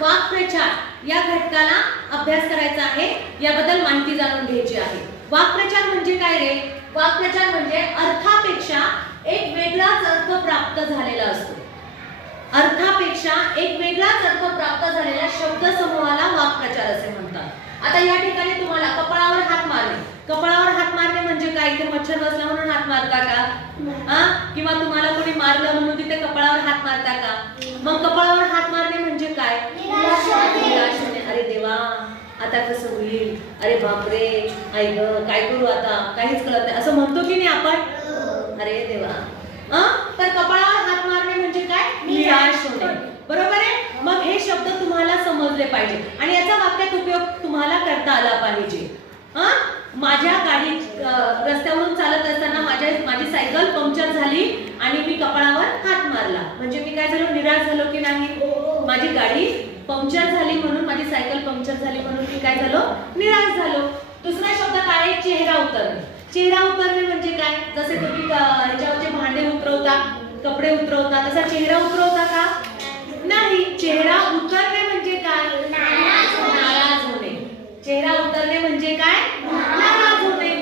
वाक्प्रचार या घटकाला अभ्यास करायचा आहे, याबद्दल माहिती जाणून घ्यायची आहे। वाक्प्रचार म्हणजे काय रे? वाक्प्रचार म्हणजे अर्थापेक्षा एक वेगळाच अर्थ प्राप्त झालेला असतो। अर्थापेक्षा एक वेगळाच अर्थ प्राप्त झालेल्या शब्दसमूहाला वाक्प्रचार असे म्हणतात। आता या ठिकाणी तुम्हाला कपाळावर हात मारणे, कपाळावर हात मारणे म्हणजे काय? इथे मच्छर बसला म्हणून हात मारता का? किंवा तुम्हाला कोणी मारलं म्हणून तिथे कपाळावर हात मारता का? मग कपाळावर हात मारणे म्हणजे काय? निराश होणे। अरे देवा, आता कसं होईल? अरे बापरे, आई ग, काय करू आता? काहीच कळत नाही असं म्हणतो की नाही आपण? अरे देवा, तर कपाळावर हात मारणे म्हणजे काय? निराश होणे, बरोबर आहे? मग हे शब्द तुम्हाला समजले पाहिजे आणि याचा वाक्यात उपयोग तुम्हाला करता आला पाहिजे। माझ्या गाडी रस्त्यावरून चालत असताना माझी सायकल पंक्चर झाली आणि मी कपाळावर हात मारला, म्हणजे मी काय झालो? निराश झालो की नाही? माझी गाडी पंक्चर झाली म्हणून, माझी सायकल पंक्चर झाली म्हणून मी काय झालो? निराश झालो। दुसरा शब्द काय आहे? चेहरा उतरणे। चेहरा उतरणे म्हणजे काय? जसे तुम्ही ह्याच्यावरचे भांडे उतरवता, कपडे उतरवता, तसा चेहरा उतरवता का? नाही। चेहरा उतरणे म्हणजे काय? नाराज होणे। चेहरा उतरणे म्हणजे काय? नाराज होणे।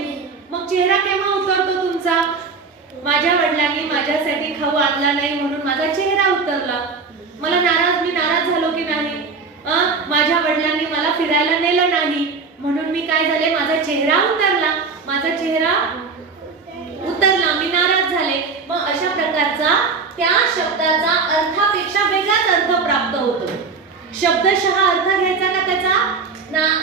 मग चेहरा केव्हा उतरतो तुमचा? माझ्या वडिलांनी माझ्यासाठी खाऊ आणला नाही म्हणून माझा चेहरा उतरला, मी नाराज झालो की नाही? माझ्या वडिलांनी मला फिरायला नेलं नाही म्हणून मी काय झाले? माझा चेहरा उतरला, माझा चेहरा उतरला, मी नाराज झाले। मग अशा प्रकारचा त्या शब्दाचा अर्थापेक्षा वेगळाच अर्थ प्राप्त होतो। शब्दशः अर्थ घ्यायचा का त्याचा?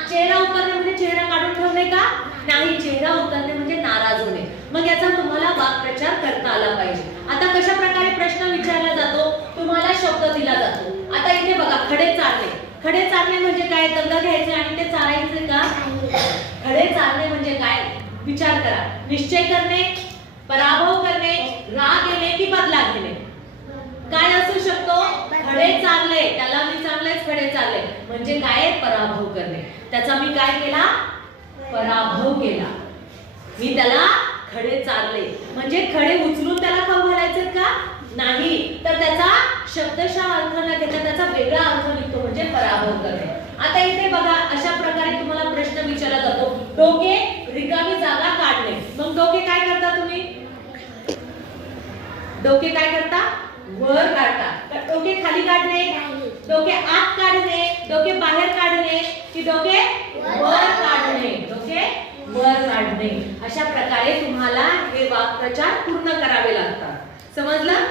चेहरा उतरणे म्हणजे चेहरा काढून ठेवणे का? नाही, चेहरा उतरणे म्हणजे नाराज होणे। मग याचा तुम्हाला वाक्प्रचार करता आला पाहिजे। आता कशा प्रकारे प्रश्न विचारला जातो? तुम्हाला शब्द दिला जातो। आता इथे बघा, खडे चारणे। खडे चारणे म्हणजे काय? दगड घ्यायचे आणि ते चारायचे का? खडे चारणे म्हणजे काय? विचार करा। निश्चय करणे, पराभव करणे, राग येणे की बदला घेणे? काय असू शकतो? खडे चारले, त्याला मी चांगलेच खडे चारले म्हणजे काय? पराभव करणे। त्याचा मी काय केला? पराभव केला, मी त्याला खडे चारले। म्हणजे खडे उचलून त्याला खाऊ घालायचे का? नाही, तर त्याचा शब्दशः अर्थ न घेता त्याचा वेगळा अर्थ निघतो म्हणजे पराभव करणे। आता इथे बघा, अशा प्रकारे तुम्हाला प्रश्न विचारला जातो। डोके रिकामी जागा काढणे। मग डोके काय करता तुम्ही? डोके काय करता? वर काढता। डोके खाली काढणे, डोके आत काढणे, डोके बाहेर काढणे की डोके वर काढणे? डोके वर काढणे। अशा प्रकारे तुम्हाला हे वाक्प्रचार पूर्ण करावे लागतात। समजलं?